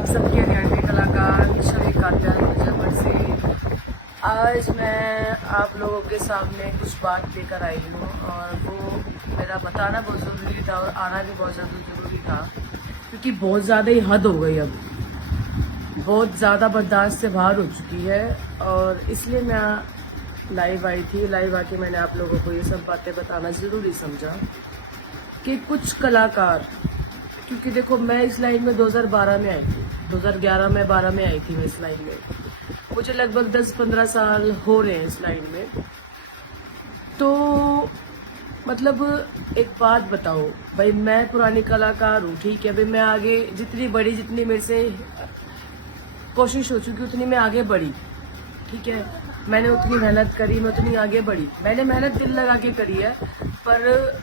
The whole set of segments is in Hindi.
आप सबके प्यारे कलाकार छवि कात्याल मुजफ्फर से आज मैं आप लोगों के सामने कुछ बात लेकर आई हूँ और वो मेरा बताना बहुत ज़रूरी था और आना भी बहुत ज़्यादा ज़रूरी था, क्योंकि बहुत ज़्यादा ही हद हो गई, अब बहुत ज़्यादा बर्दाश्त से बाहर हो चुकी है। और इसलिए मैं लाइव आई थी। लाइव आके मैंने आप लोगों को ये सब बातें बताना ज़रूरी समझा कि कुछ कलाकार, क्योंकि देखो मैं इस लाइन में 2012 में आई थी, 2011 में 12 में आई थी मैं इस लाइन में, मुझे लगभग 10-15 साल हो रहे हैं इस लाइन में। तो मतलब एक बात बताओ भाई, मैं पुरानी कलाकार हूँ, ठीक है भाई, मैं आगे जितनी मेरे से कोशिश हो चुकी उतनी मैं आगे बढ़ी, ठीक है, मैंने उतनी मेहनत करी, मैं उतनी आगे बढ़ी, मैंने मेहनत दिल लगा के करी है, पर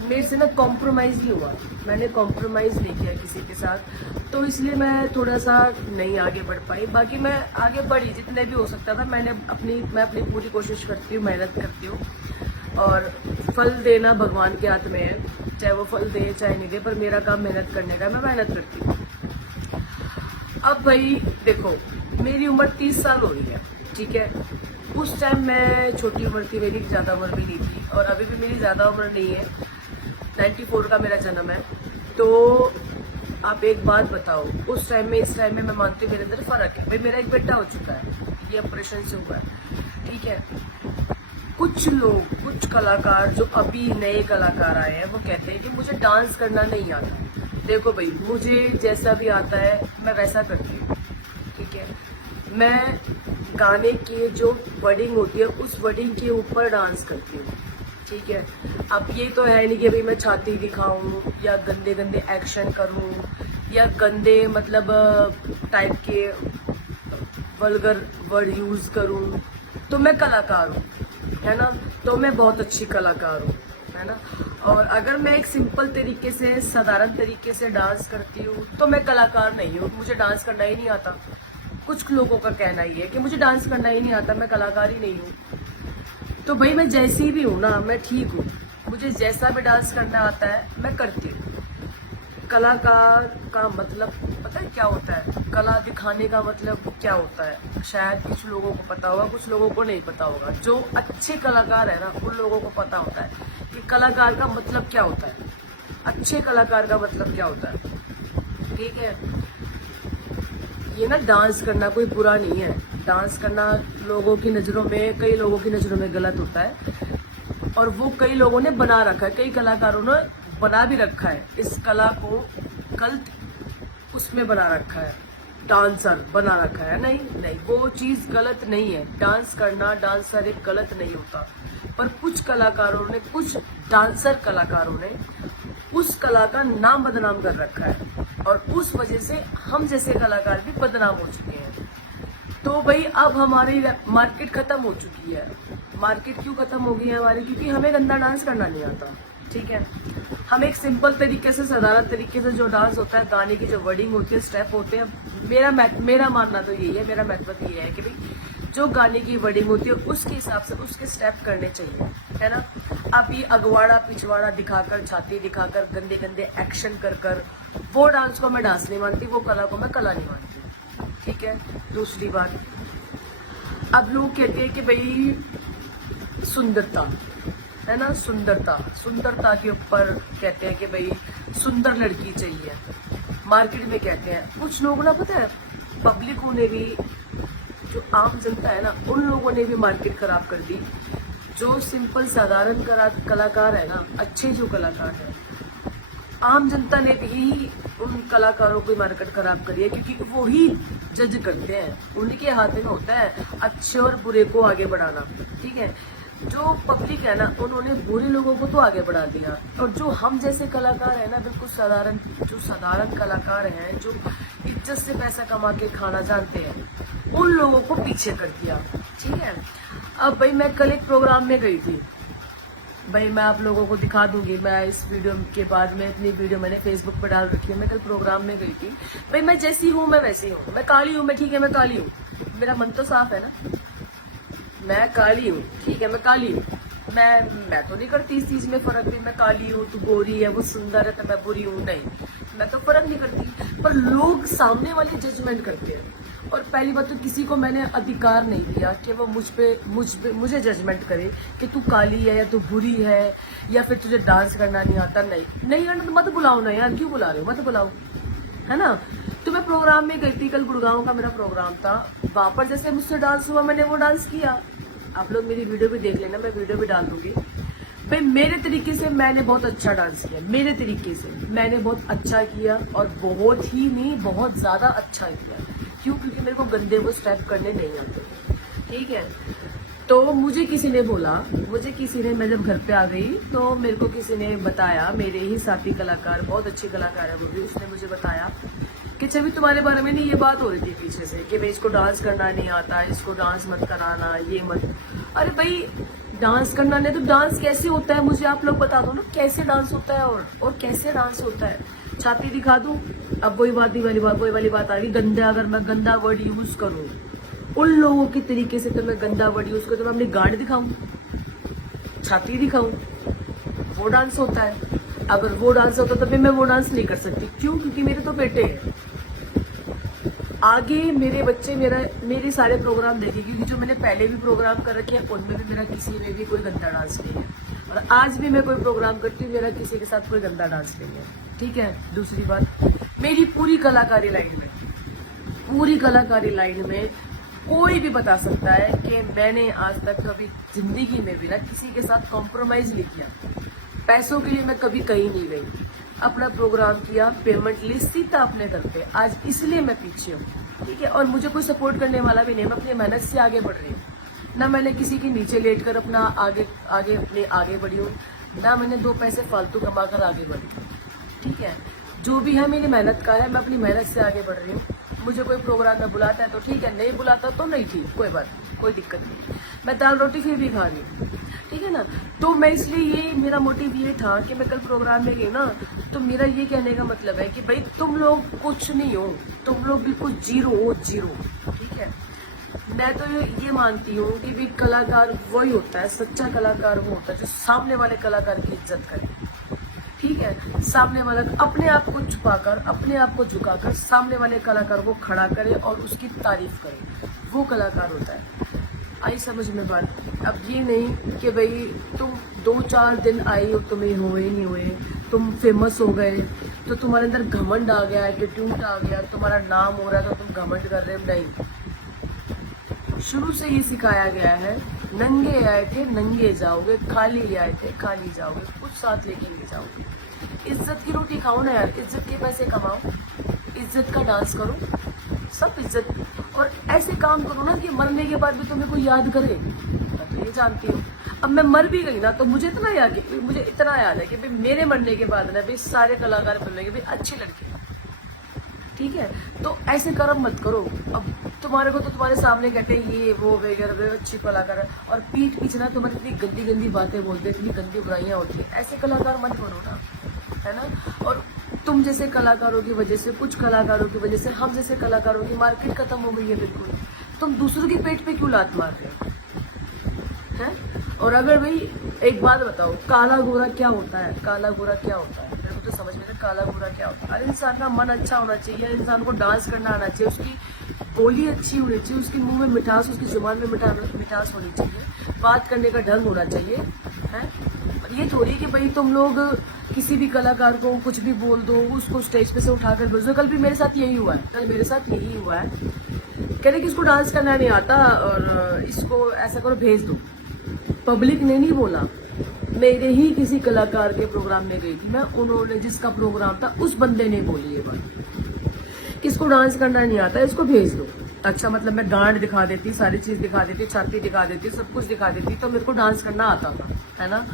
मेरे से ना कॉम्प्रोमाइज़ नहीं हुआ, मैंने कॉम्प्रोमाइज़ नहीं किया किसी के साथ, तो इसलिए मैं थोड़ा सा नहीं आगे बढ़ पाई। बाकी मैं आगे बढ़ी जितने भी हो सकता था, मैं अपनी पूरी कोशिश करती हूँ, मेहनत करती हूँ, और फल देना भगवान के हाथ में है, चाहे वो फल दे चाहे नहीं दे, पर मेरा काम मेहनत करने का, मैं मेहनत करती हूँ। अब भाई देखो, मेरी उम्र 30 साल हो रही है, ठीक है, उस टाइम मैं छोटी उम्र थी, मेरी ज़्यादा उम्र भी नहीं थी, और अभी भी मेरी ज़्यादा उम्र नहीं है, 94 का मेरा जन्म है। तो आप एक बात बताओ, उस टाइम में इस टाइम में मैं मानती हूँ मेरे अंदर फर्क है। भाई मेरा एक बेटा हो चुका है, ये ऑपरेशन से हुआ है, ठीक है। कुछ लोग, कुछ कलाकार जो अभी नए कलाकार आए हैं, वो कहते हैं कि मुझे डांस करना नहीं आता। देखो भाई, मुझे जैसा भी आता है मैं वैसा करती हूँ, ठीक है। मैं गाने के जो वर्डिंग होती है उस वर्डिंग के ऊपर डांस करती हूँ, ठीक है। अब ये तो है नहीं कि भाई मैं छाती दिखाऊं या गंदे गंदे एक्शन करूं या गंदे मतलब टाइप के वल्गर वर्ड यूज करूं, तो मैं कलाकार हूं, है ना, तो मैं बहुत अच्छी कलाकार हूं, है ना। और अगर मैं एक सिंपल तरीके से, साधारण तरीके से डांस करती हूँ तो मैं कलाकार नहीं हूँ, मुझे डांस करना ही नहीं आता। कुछ लोगों का कहना ही है कि मुझे डांस करना ही नहीं आता, मैं कलाकार ही नहीं हूँ। तो भाई मैं जैसी भी हूँ ना, मैं ठीक हूँ, मुझे जैसा भी डांस करना आता है मैं करती हूँ। कलाकार का मतलब पता है क्या होता है? कला दिखाने का मतलब क्या होता है, शायद कुछ लोगों को पता होगा, कुछ लोगों को नहीं पता होगा। जो अच्छे कलाकार है ना, उन लोगों को पता होता है कि कलाकार का मतलब क्या होता है, अच्छे कलाकार का मतलब क्या होता है, ठीक है। ये ना डांस करना कोई बुरा नहीं है, डांस करना लोगों की नज़रों में, कई लोगों की नज़रों में गलत होता है, और वो कई लोगों ने बना रखा है, कई कलाकारों ने बना भी रखा है इस कला को गलत, उसमें बना रखा है, डांसर बना रखा है। नहीं नहीं, वो चीज़ गलत नहीं है, डांस करना, डांसर एक गलत नहीं होता, पर कुछ कलाकारों ने, कुछ डांसर कलाकारों ने उस कला का नाम बदनाम कर रखा है, और उस वजह से हम जैसे कलाकार भी बदनाम हो चुके हैं। तो भाई अब हमारी मार्केट खत्म हो चुकी है। मार्केट क्यों खत्म हो गई है हमारी? क्योंकि हमें गंदा डांस करना नहीं आता, ठीक है। हम एक सिंपल तरीके से, साधारण तरीके से जो डांस होता है, गाने की जो वर्डिंग होती है, स्टेप होते हैं, मेरा मानना तो यही है, मेरा महत्व ये है कि भाई जो गाने की वर्डिंग होती है उसके हिसाब से उसके स्टेप करने चाहिए, है ना। अब ये अगवाड़ा पिछवाड़ा दिखाकर, छाती दिखाकर, गंदे गंदे एक्शन कर कर, वो डांस को मैं डांस नहीं मानती, वो कला को मैं कला नहीं मानती, ठीक है। दूसरी बात, अब लोग कहते हैं कि भाई सुंदरता, है ना, सुंदरता के ऊपर कहते हैं कि भाई सुंदर लड़की चाहिए, मार्केट में कहते हैं कुछ लोग ना, पता है, पब्लिकों ने भी, जो आम जनता है ना, उन लोगों ने भी मार्केट खराब कर दी। जो सिंपल साधारण कलाकार है ना, अच्छे जो कलाकार है, आम जनता ने भी उन कलाकारों की मार्केट खराब करी है, क्योंकि वो ही जज करते हैं, उनके हाथ में होता है अच्छे और बुरे को आगे बढ़ाना, ठीक है। जो पब्लिक है ना, उन्होंने बुरे लोगों को तो आगे बढ़ा दिया, और जो हम जैसे कलाकार है ना, बिल्कुल साधारण, जो साधारण कलाकार हैं, जो इज्जत से पैसा कमा के खाना जानते हैं, उन लोगों को पीछे कर दिया, ठीक है। अब भाई मैं कल एक प्रोग्राम में गई थी, भाई मैं आप लोगों को दिखा दूंगी, मैं इस वीडियो के बाद में, इतनी वीडियो मैंने फेसबुक पर डाल रखी है। मैं कल प्रोग्राम में गई थी, भाई मैं जैसी हूँ मैं वैसी हूँ, मैं काली हूँ, मैं ठीक है, मैं काली हूँ, मेरा मन तो साफ है ना, मैं काली हूँ, ठीक है, मैं काली हूँ, मैं तो नहीं करती इस चीज में फर्क भी, मैं काली हूँ, तू गोरी है, वो सुंदर है तो मैं बुरी हूँ, नहीं, मैं तो फर्क नहीं करती। पर लोग सामने वाले जजमेंट करते हैं। और पहली बात तो किसी को मैंने अधिकार नहीं दिया कि वो मुझे जजमेंट करे कि तू काली है या तू बुरी है या फिर तुझे डांस करना नहीं आता। नहीं आना तो मत बुलाओ ना यार, क्यों बुला रहे हो, मत बुलाओ, है ना। तो मैं प्रोग्राम में गई थी, कल गुड़गांव का मेरा प्रोग्राम था, वहां पर जैसे मुझसे डांस हुआ मैंने वो डांस किया। आप लोग मेरी वीडियो भी देख लेना, मैं वीडियो भी डाल दूंगी। भाई मेरे तरीके से मैंने बहुत अच्छा डांस किया, मेरे तरीके से मैंने बहुत अच्छा किया और बहुत ही नहीं बहुत ज्यादा अच्छा किया। क्यों? क्योंकि मेरे को गंदे वो स्टेप करने नहीं आते, ठीक है। तो मुझे किसी ने बोला, मैं जब घर पे आ गई तो मेरे को किसी ने बताया, मेरे ही साथी कलाकार, बहुत अच्छे कलाकार है वो भी, उसने मुझे बताया कि छवि तुम्हारे बारे में नहीं ये बात हो रही थी पीछे से कि भाई इसको डांस करना नहीं आता, इसको डांस मत कराना, ये मत। अरे भाई डांस करना नहीं तो डांस कैसे होता है मुझे आप लोग बता दो ना, कैसे डांस होता है और कैसे डांस होता है। छाती दिखा दूं? अब वही वाली बात आ रही, गंदा, अगर मैं गंदा वर्ड यूज करूं उन लोगों के तरीके से, तो मैं गंदा वर्ड यूज करूं तो मैं अपनी गांड दिखाऊं, छाती दिखाऊं, वो डांस होता है? अगर वो डांस होता तो फिर मैं वो डांस नहीं कर सकती। क्यों? क्योंकि मेरे तो बेटे हैं, आगे मेरे बच्चे मेरे सारे प्रोग्राम देखेंगे, क्योंकि जो मैंने पहले भी प्रोग्राम कर रखे हैं उनमें भी मेरा किसी में भी कोई गंदा डांस नहीं है और आज भी मैं कोई प्रोग्राम करती हूँ मेरा किसी के साथ कोई गंदा डांस नहीं है, ठीक है। दूसरी बात, मेरी पूरी कलाकारी लाइन में कोई भी बता सकता है कि मैंने आज तक कभी जिंदगी में भी ना किसी के साथ कॉम्प्रोमाइज नहीं किया। पैसों के लिए मैं कभी कहीं नहीं गई, अपना प्रोग्राम किया, पेमेंट ली, सीधा अपने घर पे। आज इसलिए मैं पीछे हूँ, ठीक है। और मुझे कोई सपोर्ट करने वाला भी नहीं, मैं अपनी मेहनत से आगे बढ़ रही हूँ। ना मैंने किसी के नीचे लेट कर अपना आगे बढ़ी हूँ, ना मैंने 2 पैसे फालतू कमा कर आगे बढ़ी, ठीक है। जो भी है मेरी मेहनत का है, मैं अपनी मेहनत से आगे बढ़ रही हूँ। मुझे कोई प्रोग्राम में बुलाता है तो ठीक है, नहीं बुलाता तो नहीं, ठीक, कोई बात नहीं, कोई दिक्कत नहीं। मैं दाल रोटी फिर भी खा रही हूँ, ठीक है ना। तो मैं इसलिए ये मेरा मोटिव ये था कि मैं कल प्रोग्राम में गई ना, तो मेरा ये कहने का मतलब है कि भाई तुम लोग कुछ नहीं हो, तुम लोग बिल्कुल जीरो हो, जीरो, ठीक है। मैं तो ये मानती हूँ कि भाई कलाकार वही होता है, सच्चा कलाकार वो होता है जो सामने वाले कलाकार की इज्जत करे, ठीक है। सामने वाला अपने आप को छुपाकर, अपने आप को झुकाकर सामने वाले कलाकार को खड़ा करे और उसकी तारीफ करे, वो कलाकार होता है। आई समझ में बात? अब ये नहीं कि भाई तुम 2-4 दिन आई हो, तुम्हें हुए नहीं हुए, तुम फेमस हो गए तो तुम्हारे अंदर घमंड आ गया, एटीट्यूड आ गया, तुम्हारा नाम हो रहा है तो तुम घमंड कर रहे हो। नहीं, शुरू से ये सिखाया गया है, नंगे आए थे नंगे जाओगे, खाली आए थे खाली जाओगे, कुछ साथ लेके नहीं जाओगे। इज्जत की रोटी खाओ ना यार, इज्जत के पैसे कमाओ, इज्जत का डांस करो, सब इज्जत। और ऐसे काम करो ना कि मरने के बाद भी तुम्हें कोई याद करे। मैं तो ये जानती हूँ, अब मैं मर भी गई ना तो मुझे इतना याद है कि भाई मेरे मरने के बाद ना भाई सारे कलाकार बोलेंगे भाई अच्छी लड़की, ठीक है। तो ऐसे कर्म मत करो। अब तुम्हारे को तो तुम्हारे सामने कहते हैं ये वो वगैरह अच्छी कलाकार है और पीठ पीछे ना तुम्हारी इतनी गंदी बातें बोलते हैं, इतनी गंदी बुराइयां होती है। ऐसे कलाकार मत बनो ना, है ना। और तुम जैसे कलाकारों की वजह से, कुछ कलाकारों की वजह से हम जैसे कलाकारों की मार्केट खत्म हो गई है बिल्कुल। तुम दूसरों के पेट पे क्यों लात मार रहे हो, है? और अगर भाई एक बात बताओ, काला गोरा क्या होता है? काला गोरा क्या होता है मेरे को तो समझ में नहीं, काला गोरा क्या होता है? अरे इंसान का मन अच्छा होना चाहिए, इंसान को डांस करना आना चाहिए, उसकी बोली अच्छी होनी चाहिए, उसके मुंह में मिठास, उसकी जुबान में मिठास होनी चाहिए, बात करने का ढंग होना चाहिए, है। और ये थोड़ी कि भाई तुम लोग किसी भी कलाकार को कुछ भी बोल दो, उसको स्टेज पे से उठाकर भेज दो। कल भी मेरे साथ यही हुआ है, कह रहे कि इसको डांस करना नहीं आता और इसको ऐसा करो भेज दो। पब्लिक ने नहीं बोला, मेरे ही किसी कलाकार के प्रोग्राम में गई थी मैं, उन्होंने जिसका प्रोग्राम था उस बंदे ने बोली ये बात, किसको डांस करना नहीं आता इसको भेज दो। अच्छा, मतलब मैं गांड दिखा देती, सारी चीज दिखा देती, छाती दिखा देती, सब कुछ दिखा देती तो मेरे को डांस करना आता था, है ना।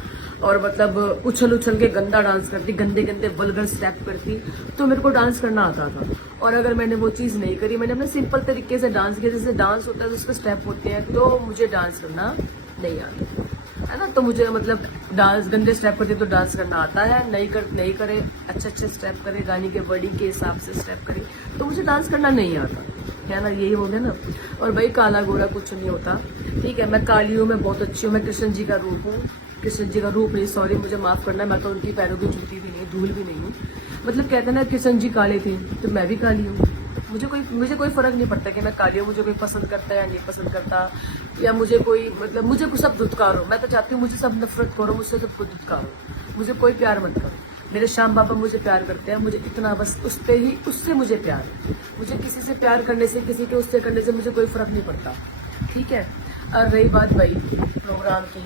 और मतलब उछल के गंदा डांस करती, गंदे वल्गर स्टेप करती तो मेरे को डांस करना आता था। और अगर मैंने वो चीज नहीं करी, मैंने अपने सिंपल तरीके से डांस किया, जैसे डांस होता है तो उसके स्टेप होते हैं, तो मुझे डांस करना नहीं आता, है ना। तो मुझे मतलब डांस गंदे स्टेप करते तो डांस करना आता है, नहीं करे अच्छे स्टेप करे, गाने के वर्डिंग के हिसाब से स्टेप करे तो मुझे डांस करना नहीं आता, है ना। यही हो गया ना। और भाई काला गोरा कुछ नहीं होता, ठीक है। मैं काली हूँ, मैं बहुत अच्छी हूँ, मैं कृष्ण जी का रूप नहीं, सॉरी मुझे माफ करना, मैं तो उनकी पैरों की जूती भी नहीं, धूल भी नहीं हूँ। मतलब कहते हैं ना किशन जी काले थे तो मैं भी काली हूँ। मुझे कोई फर्क नहीं पड़ता कि मैं काली हूँ, मुझे कोई पसंद करता है या नहीं पसंद करता, या मुझे कोई मतलब मुझे कुछ सब धुतकारो। मैं तो चाहती हूँ मुझे सब नफरत करो, मुझसे सबको धुतकारो, मुझे कोई प्यार मत करो। मेरे श्याम बाबा मुझे प्यार करते हैं, मुझे इतना बस उससे मुझे प्यार है। मुझे किसी से प्यार करने से, किसी के उससे करने से मुझे कोई फर्क नहीं पड़ता, ठीक है। और रही बात भाई प्रोग्राम की,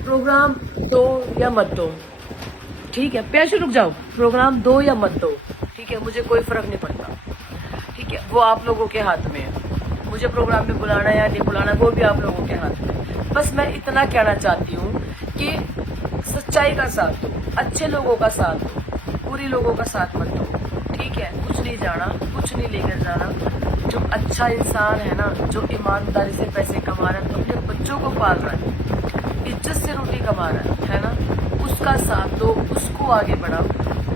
प्रोग्राम दो या मत दो, ठीक है, पैसे रुक जाओ, प्रोग्राम दो या मत दो, ठीक है, मुझे कोई फर्क नहीं पड़ता, ठीक है, वो आप लोगों के हाथ में है। मुझे प्रोग्राम में बुलाना या नहीं बुलाना वो भी आप लोगों के हाथ में। बस मैं इतना कहना चाहती हूँ कि सच्चाई का साथ दो, अच्छे लोगों का साथ दो, बुरे लोगों का साथ मत दो, ठीक है। कुछ नहीं जाना, कुछ नहीं लेकर जाना। जो अच्छा इंसान है ना, जो ईमानदारी से पैसे कमा रहा है, अपने बच्चों को पाल रहा है, इज्जत से रोटी कमा रहा है ना, उसका साथ दो, उसको आगे बढ़ाओ,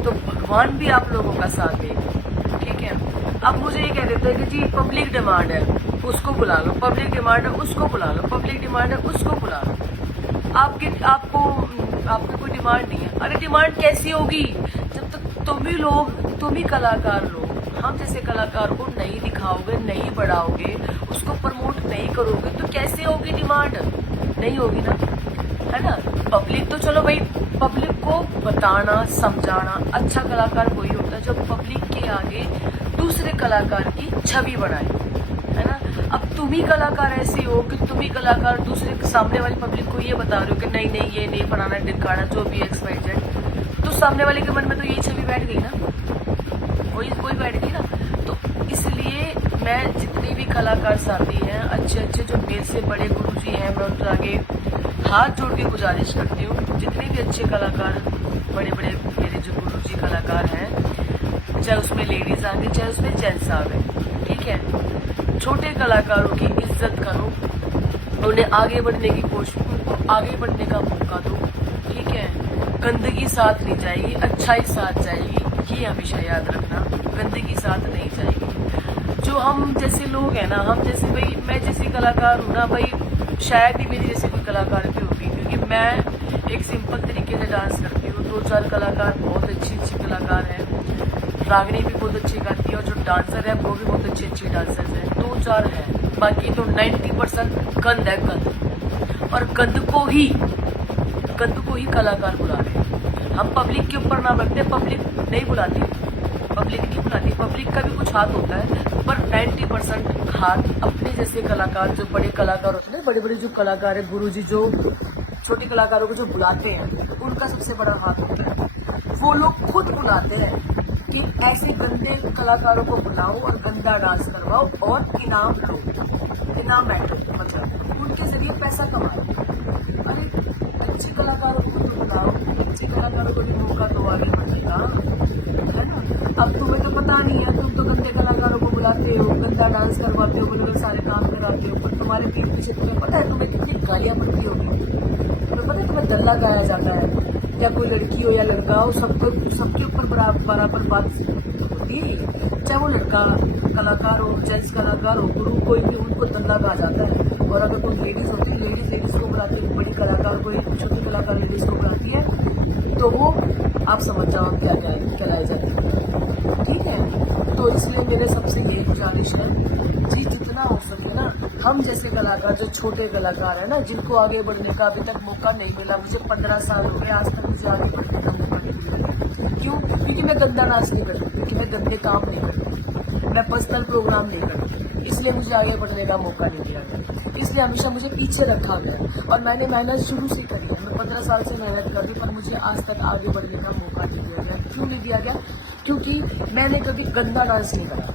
तो भगवान भी आप लोगों का साथ देगा, ठीक है। अब मुझे ये कह देते हैं कि जी पब्लिक डिमांड है उसको बुला लो, पब्लिक डिमांड है उसको बुला लो, पब्लिक डिमांड है उसको बुला लो। आपकी कोई डिमांड नहीं है। अरे डिमांड कैसी होगी जब तक तुम ही कलाकार लोग हम जैसे कलाकार को नहीं दिखाओगे, नहीं बढ़ाओगे, उसको प्रमोट नहीं करोगे तो कैसे होगी डिमांड? नहीं होगी ना, है ना। पब्लिक तो चलो भाई, पब्लिक को बताना समझाना, अच्छा कलाकार वही होता है जो पब्लिक के आगे दूसरे कलाकार की छवि बनाए, है ना। अब तुम ही कलाकार ऐसे हो कि तुम ही कलाकार दूसरे सामने वाली पब्लिक को ये बता रहे हो कि नहीं नहीं ये नहीं बनाना ढिकाना जो भी XYZ, तो सामने वाले के मन में तो यही छवि बैठ गई ना, वही बैठ गई ना। तो इसलिए मैं जितने भी कलाकार साथी हैं अच्छे अच्छे जो मेरे से बड़े गुरुजी हैं, मैं उनके आगे हाथ जोड़ के गुजारिश करती हूँ, जितने भी अच्छे कलाकार बड़े बड़े मेरे जो गुरुजी कलाकार हैं, चाहे उसमें लेडीज आ गई चाहे उसमें जेंट्स आ गए, ठीक है, छोटे कलाकारों की इज्जत करो, उन्हें आगे बढ़ने की कोशिश, उनको आगे बढ़ने का मौका दो, ठीक है। गंदगी साथ नहीं जाएगी, अच्छाई साथ जाएगी, ये हमेशा याद रखना, गंदगी साथ नहीं जाएगी। जो हम जैसे लोग हैं ना, हम जैसे भाई मैं जैसी कलाकार हूँ ना भाई, शायद ही मेरी जैसी कोई कलाकार भी होगी, क्योंकि मैं एक सिंपल तरीके से डांस करती हूँ। 2-4 कलाकार बहुत अच्छी कलाकार हैं, रागनी भी बहुत अच्छी गाती है और जो डांसर है वो भी बहुत अच्छे डांसर्स हैं, 2-4 हैं, बाकी तो 90% गंद है, गंद। और गंद को ही कलाकार बुला रहे हैं। हम पब्लिक के ऊपर ना बैठते, पब्लिक नहीं बुलाती, पब्लिक का भी कुछ हाथ होता है, पर 90% हाथ अपने जैसे कलाकार, जो बड़े कलाकार होते हैं, बड़े जो कलाकार है, गुरुजी जो छोटे कलाकारों को जो बुलाते हैं, उनका सबसे बड़ा हाथ होता है। वो लोग खुद बुलाते हैं कि ऐसे गंदे कलाकारों को बुलाओ और गंदा डांस करवाओ और इनाम लो, इनाम बैठो, मतलब उनके जरिए पैसा कमाओ। अरे अच्छे कलाकारों को तो बुलाओ, अच्छे कलाकारों को भी मौका दो आगे बढ़ने का, है ना। अब तुम्हें तो पता नहीं है, तुम तो गंदे कलाकारों को बुलाते हो, गंदा डांस करवाते हो, बुरे सारे काम कराते हो, पर तुम्हारे पीठ पीछे तुम्हें पता है तुम्हें कितनी गालियां पड़ती होगी, तुम्हें पता है तुम्हें दल्ला गाया जाता है, या कोई लड़की हो या लड़का हो, सबके ऊपर बराबर बात होती है, चाहे वो लड़का कलाकार हो, जेंट्स कलाकार हो, गुरु कोई भी, उनको दल्ला कहा जाता है। और अगर कोई लेडीज होती है, लेडीज को बुलाती है, बड़ी कलाकार कोई छोटी कलाकार लेडीज को बुलाती है, तो वो आप समझ जाओ क्या कहलाई जाती है, ठीक है। तो इसलिए मेरे सबसे ये गुजारिश है जी, जितना हो सके ना, हम जैसे कलाकार, जो छोटे कलाकार है ना, जिनको आगे बढ़ने का अभी तक मौका नहीं मिला, मुझे 15 साल हो गए, आज तक मुझे आगे बढ़ने का मौका नहीं मिला। क्यों? क्योंकि मैं गंदा डांस नहीं करती, क्योंकि मैं गंदे काम नहीं करती, मैं पर्सनल प्रोग्राम नहीं करती, इसलिए मुझे आगे बढ़ने का मौका नहीं दिया गया, इसलिए हमेशा मुझे पीछे रखा गया। और मैंने मेहनत शुरू से करी है, मैं 15 साल से मेहनत कर रही, पर मुझे आज तक आगे बढ़ने का मौका नहीं दिया गया। क्यों नहीं दिया गया? क्योंकि मैंने कभी गंदा डांस नहीं करा,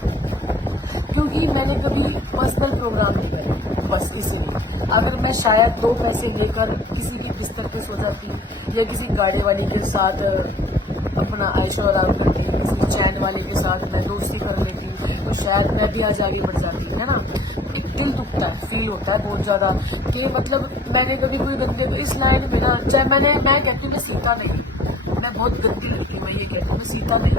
क्योंकि मैंने कभी पर्सनल प्रोग्राम नहीं करे, बस इसीलिए। अगर मैं शायद 2 पैसे लेकर किसी के बिस्तर पे सो जाती, या किसी गाड़ी वाली के साथ अपना ऐशो आराम करती, किसी चैन वाले के साथ मैं दोस्ती कर लेती, तो शायद मैं भी आज आगे बढ़ जाती, है ना। एक दिल दुखता है, फील होता है बहुत ज़्यादा कि मतलब मैंने कभी कोई गंदे, तो इस लाइन में ना, चाहे मैं कहती हूँ मैं सीता नहीं, मैं बहुत गंदी लड़की हूँ, मैं ये कहती हूँ मैं सीता नहीं,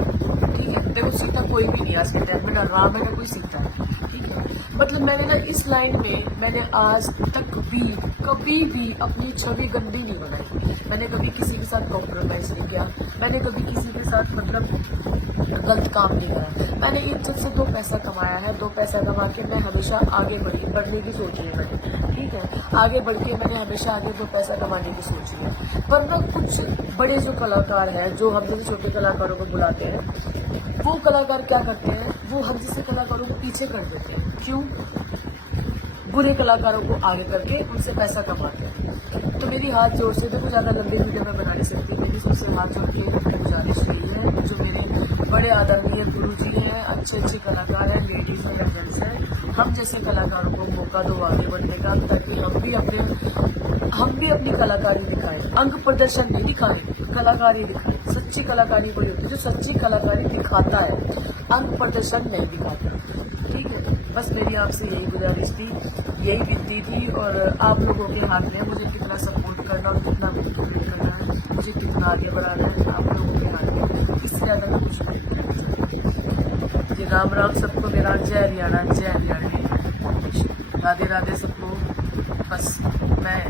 ठीक है। देखो सीता कोई भी नहीं आज के टाइम में, ना राम है ना कोई सीता है, ठीक है। मतलब मैंने ना इस लाइन में मैंने आज तक भी कभी भी अपनी छवि गंदी नहीं बनाई। मैंने कभी किसी के साथ कॉम्प्रोमाइज़ नहीं किया, मैंने कभी किसी के साथ मतलब गलत काम नहीं करा। मैंने इज्जत से 2 पैसा कमाया है, 2 पैसा कमा के मैं हमेशा आगे बढ़ने की सोची है मैंने, ठीक है। आगे बढ़ के मैंने हमेशा आगे 2 पैसा कमाने की सोची है। वरना कुछ बड़े जो कलाकार हैं, जो हम लोग छोटे कलाकारों को बुलाते हैं, वो कलाकार क्या करते हैं, वो हम जैसे कलाकारों को पीछे कर देते हैं। क्यों? बुरे कलाकारों को आगे करके उनसे पैसा कमाते हैं। तो मेरी हाथ जोड़ से, देखो ज़्यादा लंबी वीडियो में बना नहीं सकती, मेरी सबसे हाथ जोड़ के गुजारिश यही है, जो मेरे बड़े आदरणीय गुरु जी हैं, अच्छे कलाकार हैं, लेडीज़ हैं या जेंट्स हैं, हम जैसे कलाकारों को मौका दो आगे बढ़ने का, ताकि हम भी अपनी कलाकारी दिखाएं। अंग प्रदर्शन नहीं दिखाएं, कलाकारी दिखाएं। सच्ची कलाकारी वही होती है जो सच्ची कलाकारी दिखाता है, अंग प्रदर्शन नहीं दिखाता, ठीक है। बस मेरी आपसे यही गुजारिश थी, यही विनती थी, और आप लोगों के हाथ में मुझे कितना सपोर्ट करना और कितना मोटिवेट करना है, मुझे कितना आगे बढ़ाना है, आप लोगों के हाथ में। इससे ज़्यादा मैं कुछ नहीं करना चाहती। जी राम राम सबको मेरा जय हरियाणा, जय हरियाणा, राधे राधे सबको। बस मैं